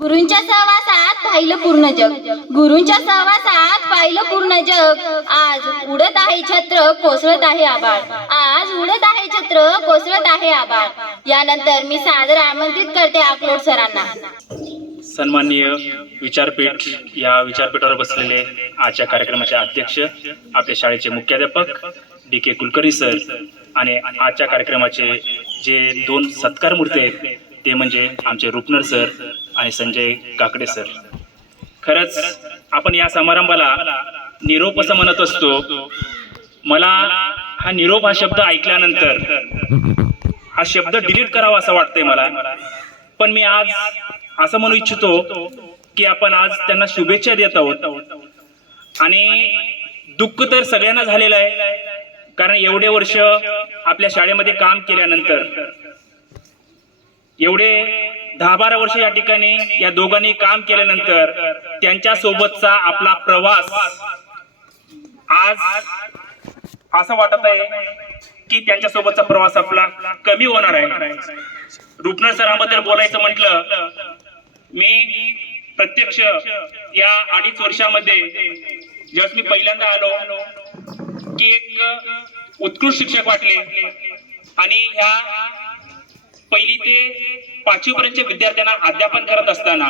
गुरूंच्या सहवासात पाहिलं पूर्ण जग. गुरूंच्या सहवासात पाहिलं पूर्ण जग. आज उडत आहे छत्र कोसळत आहे आबाळ आज उडत आहे छत्र कोसळत आहे आबाळ यानंतर मी सादर आमंत्रित करते अकलोड सरांना. सन्माननीय विचारपीठ या विचारपीठावर बसलेले आजच्या कार्यक्रमाचे अध्यक्ष आपल्या शाळेचे मुख्याध्यापक डी के कुलकर्णी सर आणि आजच्या कार्यक्रमाचे जे दोन सत्कार मूर्ती आहेत ते म्हणजे आमचे रुपनर सर आणि संजय काकडे सर. खरंच आपण या समारंभाला निरोप असं म्हणत असतो. मला हा निरोप हा शब्द ऐकल्यानंतर हा शब्द डिलीट करावा असं वाटतंय मला. पण मी आज असं म्हणू इच्छितो की आपण आज त्यांना शुभेच्छा देत आहोत. आणि दुःख तर सगळ्यांना झालेलं आहे. कारण एवढे वर्ष आपल्या शाळेमध्ये काम केल्यानंतर एवढे दहा बारा वर्ष या ठिकाणी या दोघांनी काम केल्यानंतर त्यांच्या सोबतचा आपला प्रवास आज असं वाटत आहे की त्यांच्या सोबतचा प्रवास आपला कमी होणार आहे. रुपनर सरांबद्दल बोलायचं म्हटलं मी प्रत्यक्ष या अडीच वर्षामध्ये जेव्हा मी पहिल्यांदा आलो की एक उत्कृष्ट शिक्षक वाटले आणि ह्या पहिली ते पाचवी पर्यंतच्या विद्यार्थ्यांना अध्यापन करत असताना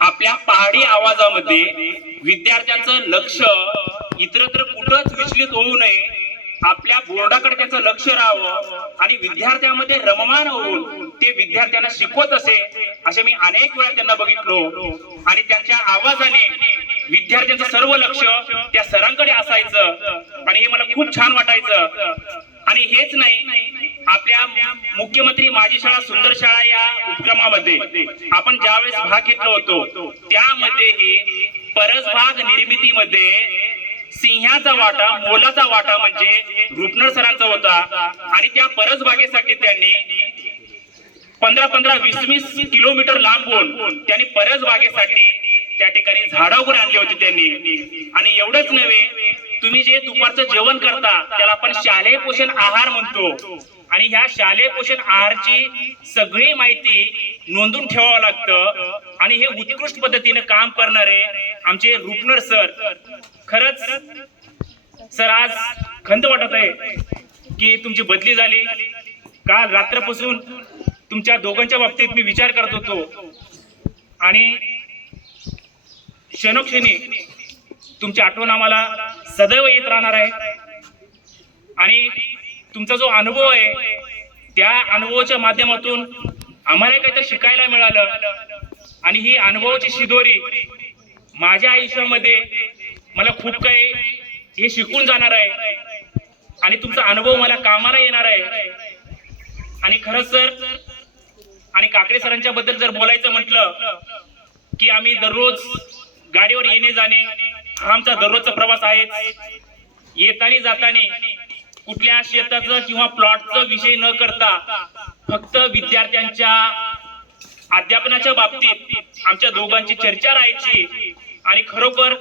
आपल्या पहाडी आवाजामध्ये विद्यार्थ्यांचं लक्ष इतरत्र कुठंच विचलित होऊ नये. आपल्या बोर्डाकडे त्याचं लक्ष राहावं आणि विद्यार्थ्यांमध्ये रममान होऊन ते विद्यार्थ्यांना शिकवत असे असे मी अनेक वेळा त्यांना बघितलो. आणि त्यांच्या आवाजाने विद्यार्थ्यांचं सर्व लक्ष त्या सरांकडे असायचं. आणि हे मला खूप छान वाटायचं. आणि हेच नाही आपल्या मुख्यमंत्री माझी शाळा सुंदर शाळा या उपक्रमामध्ये आपण ज्यावेळेस भाग घेतलो होतो त्यामध्येही परसभाग निर्मितीमध्ये सिंहाचा वाटा मोलाचा वाटा म्हणजे रुपनर सरांचा होता. आणि त्या परसबागेसाठी त्यांनी पंधरा पंधरा वीस वीस किलोमीटर लांबून त्यांनी परसबागेसाठी त्या ठिकाणी झाडं उघडून आणली होती त्यांनी. आणि एवढंच नव्हे तुम्ही जे दुपारचं जेवण करता त्याला आपण शालेय पोषण आहार म्हणतो. आणि ह्या शालेय पोषण आहारची सगळी माहिती नोंदून ठेवावं लागतं. आणि हे उत्कृष्ट पद्धतीने काम करणारे आमचे रुपनर सर. खरंच सर आज खंत वाटत आहे की तुमची बदली झाली. काल रात्रपासून तुमच्या दोघांच्या बाबतीत मी विचार करत होतो. आणि क्षणोक्षणी तुमची आठवण आम्हाला सदैव येत राहणार आहे. आणि तुमचा जो अनुभव आहे त्या अनुभवाच्या माध्यमातून आम्हाला काहीतरी शिकायला मिळालं. आणि ही अनुभवाची शिदोरी माझ्या आयुष्यामध्ये मला खूप काही हे शिकून जाणार आहे. आणि तुमचा अनुभव मला कामाला येणार आहे. आणि खरंच सर आणि काकडे सरांच्या बद्दल जर बोलायचं म्हटलं की आम्ही दररोज गाडीवर येणे जाणे हा आमचा दररोजचा प्रवास आहे येताना जाताना कुठल्या शेताचं किंवा प्लॉटचा विषय न करता फक्त विद्यार्थ्यांच्या अध्यापनाच्या बाबतीत आमच्या दोघांची चर्चा राहायची. आणि खरोखर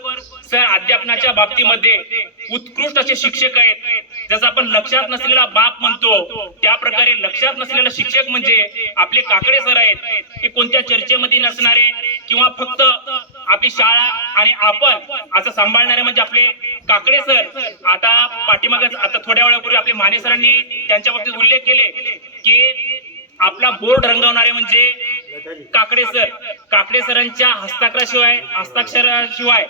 सर अध्यापनाच्या बाबतीमध्ये उत्कृष्ट असे शिक्षक आहेत. जसं आपण लक्षात नसलेला बाप म्हणतो त्या प्रकारे लक्षात नसलेला शिक्षक म्हणजे आपले काकडे सर आहेत. हे कोणत्या चर्चेमध्ये नसणारे? किंवा फक्त आपली शाळा आणि आपण असं सांभाळणारे म्हणजे आपले काकडे सर आता पाठीमागच आता थोड्या वेळापूर्वी आपले माने सरांनी त्यांच्या बाबतीत उल्लेख केले की आपला बोर्ड रंगवणारे म्हणजे काकडे सर. काकडे सरांच्या हस्ताक्षराशिवाय हस्ताक्षराशिवाय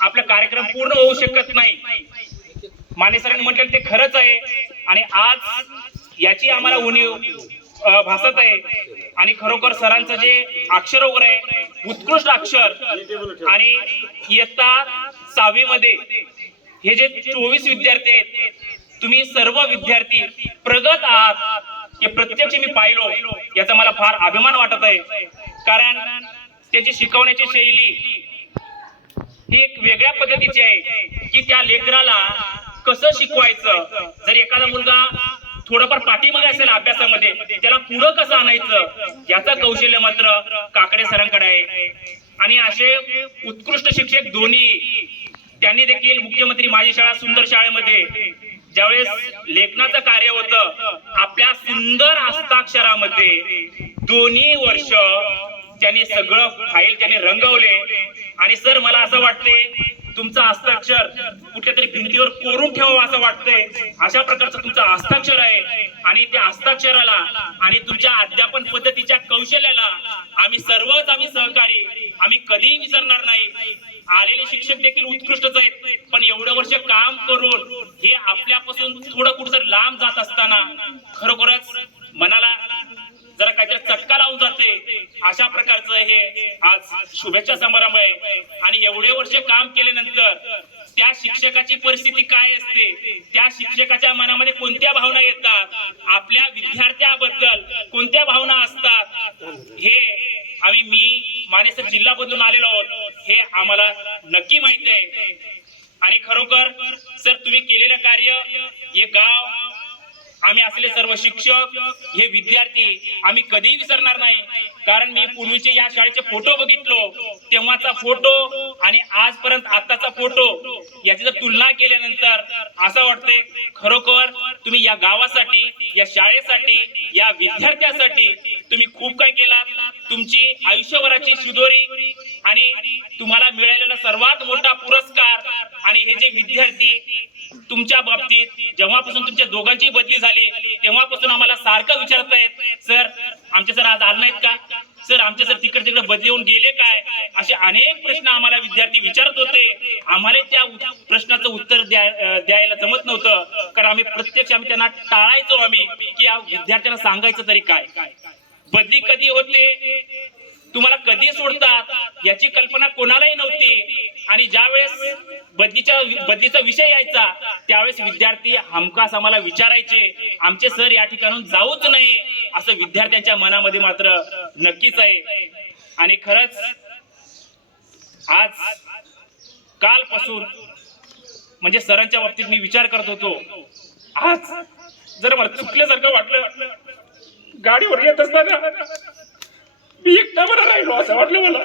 आपला कार्यक्रम पूर्ण होऊ शकत नाही. माने सरांनी म्हटलं ते खरंच आहे आणि आज याची आम्हाला उणीव भासत आहे. आणि खरोखर सरांचं जे अक्षर वगैरे उत्कृष्ट अक्षर आणि इयत्ता सहावी मध्ये हे जे चोवीस विद्यार्थी आहेत तुम्ही सर्व विद्यार्थी प्रगत आहात हे प्रत्यक्ष मी पाहिलो याचा मला फार अभिमान वाटत आहे. कारण त्याची शिकवण्याची शैली ही एक वेगळ्या पद्धतीची आहे की त्या लेकराला कसं शिकवायचं? जर एखादा मुलगा थोडंफार पाठीमागे असेल अभ्यासामध्ये त्याला पुढं कसं आणायचं याचं कौशल्य मात्र काकडे सरांकडे आहे. आणि असे उत्कृष्ट शिक्षक दोन्ही त्यांनी देखील मुख्यमंत्री माझी शाळा सुंदर शाळेमध्ये ज्यावेळेस लेखनाचं कार्य होतं आपल्या सुंदर हस्ताक्षरामध्ये दोन्ही वर्ष त्यांनी सगळं फाईल त्यांनी रंगवले. आणि सर मला असं वाटते तुमचं हस्ताक्षर कुठल्या तरी भिंतीवर कोरून ठेवावं असं वाटतंय. अशा प्रकारचं तुमचं हस्ताक्षर आहे. आणि त्या हस्ताक्षराला आणि तुमच्या अध्यापन पद्धतीच्या कौशल्याला आम्ही सर्वच आम्ही सहकारी आम्ही कधीही विसरणार नाही. आलेले शिक्षक देखील उत्कृष्टच आहेत. पण एवढं वर्ष काम करून हे आपल्यापासून थोडं कुठं लांब जात असताना खरोखरच मनाला जरा काहीतरी चटका लावून जाते. अशा प्रकारचं हे आज शुभेच्छा समारंभ आहे. आणि एवढे वर्ष काम केल्यानंतर त्या शिक्षकाची परिस्थिती काय असते? त्या शिक्षकाच्या मनामध्ये कोणत्या भावना येतात? आपल्या विद्यार्थ्याबद्दल कोणत्या भावना असतात? हे आम्ही मी मानेसर जिल्हा बदलून आलेलो आहोत. हे आम्हाला नक्की माहीत आहे. आणि खरोखर सर तुम्ही केलेलं कार्य हे गाव आम्ही असले सर्व शिक्षक हे विद्यार्थी आम्ही कधीही विसरणार नाही. कारण मी पूर्वीचे या शाळेचे फोटो बघितलो. तेव्हाचा फोटो आणि आजपर्यंत आताचा फोटो याची जर तुलना केल्यानंतर असं वाटतंय खरोखर तुम्ही या गावासाठी या शाळेसाठी या विद्यार्थ्यासाठी तुम्ही खूप काय केलात. तुमची आयुष्यभराची शिदोरी आणि तुम्हाला मिळालेला सर्वात मोठा पुरस्कार आणि हे जे विद्यार्थी तुमच्या बाबतीत जेव्हापासून तुमच्या दोघांची बदली झाली तेव्हापासून आम्हाला सारखं विचारत आहेत सर आमचे सर आज आले नाहीत का? सर आमचे सर तिकडे तिकडे बदली होऊन गेले काय? असे अनेक प्रश्न आम्हाला विद्यार्थी विचारत होते. आम्हाला त्या प्रश्नाचं उत्तर द्यायला जमत नव्हतं. कारण आम्ही प्रत्यक्ष आम्ही त्यांना टाळायचो आम्ही की या विद्यार्थ्यांना सांगायचं तरी काय? बदली कधी होते? तुम्हाला कधी सोडतात? याची कल्पना कोणालाही नव्हती. आणि ज्या वेळेस बदलीच्या बदलीचा विषय यायचा त्यावेळेस विद्यार्थी हमखास आम्हाला विचारायचे आमचे सर या ठिकाणून जाऊच नये असं विद्यार्थ्यांच्या मनामध्ये मात्र नक्कीच आहे. आणि खरंच आज कालपासून म्हणजे सरांच्या बाबतीत मी विचार करत होतो आज जर मला चुकल्यासारखं वाटलं गाडीवर येत असताना मी एकटा बरं राहिलो असं वाटलं मला.